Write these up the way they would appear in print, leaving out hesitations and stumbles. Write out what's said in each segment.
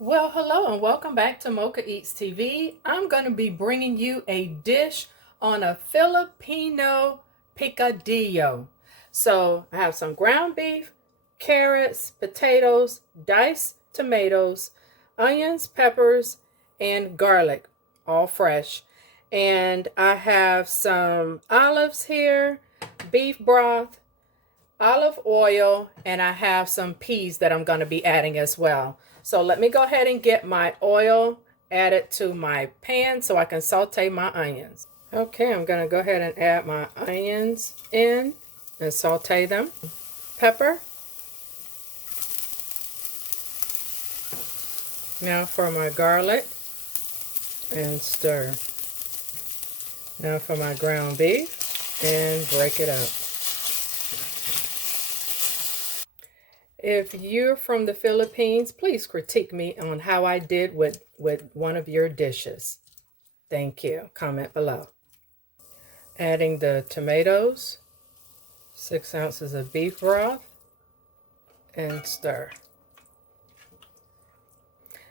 Well, hello and welcome back to Mochaeatstv. I'm going to be bringing you a dish on a Filipino picadillo. So I have some ground beef, carrots, potatoes, diced tomatoes, onions, peppers, and garlic, all fresh. And I have some olives here, beef broth, olive oil, and I have some peas that I'm going to be adding as well. So let me go ahead and get my oil added to my pan so I can saute my onions. Okay, I'm going to go ahead and add my onions in and saute them. Pepper. Now for my garlic and stir. Now for my ground beef and break it up. If you're from the Philippines, please critique me on how I did with one of your dishes. Thank you. Comment below. Adding the tomatoes, 6 ounces of beef broth, and stir.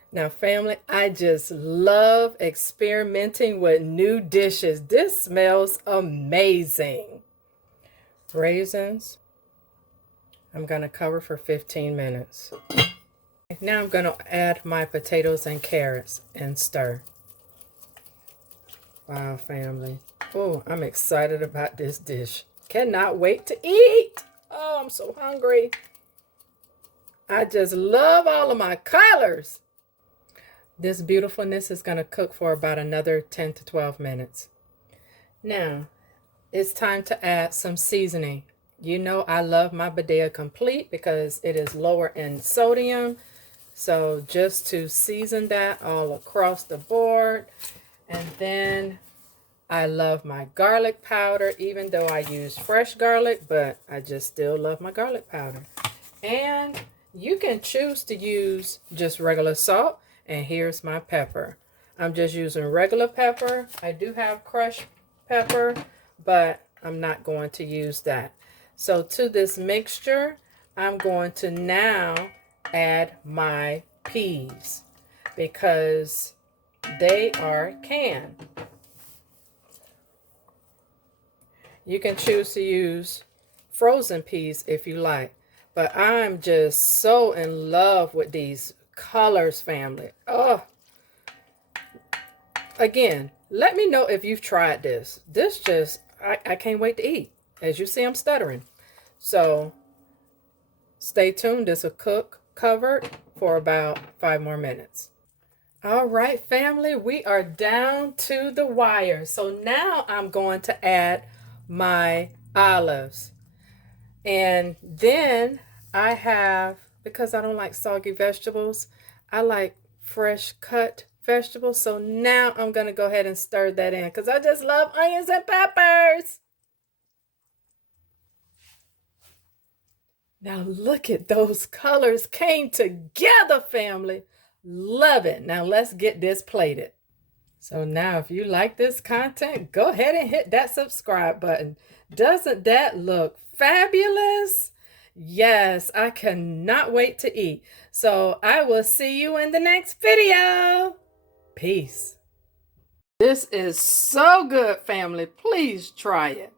Now, family, I just love experimenting with new dishes. This smells amazing. Raisins. I'm going to cover for 15 minutes. Now I'm going to add my potatoes and carrots and stir. Wow, family. Oh, I'm excited about this dish. Cannot wait to eat. Oh, I'm so hungry. I just love all of my colors. This beautifulness is going to cook for about another 10 to 12 minutes. Now, it's time to add some seasoning. You know I love my Picadillo complete because it is lower in sodium. So just to season that all across the board. And then I love my garlic powder, even though I use fresh garlic, but I just still love my garlic powder. And you can choose to use just regular salt. And here's my pepper. I'm just using regular pepper. I do have crushed pepper, but I'm not going to use that. So to this mixture, I'm going to now add my peas because they are canned. You can choose to use frozen peas if you like, but I'm just so in love with these colors, family. Oh, again, let me know if you've tried this. This just, I can't wait to eat. As you see, I'm stuttering. So stay tuned. This will cook covered for about 5 more minutes. All right, family, we are down to the wire. So now I'm going to add my olives. And then I have, because I don't like soggy vegetables, I like fresh cut vegetables. So now I'm going to go ahead and stir that in because I just love onions and peppers. Now look at those colors came together, family. Love it. Now let's get this plated. So now if you like this content, go ahead and hit that subscribe button. Doesn't that look fabulous? Yes, I cannot wait to eat. So I will see you in the next video. Peace. This is so good, family. Please try it.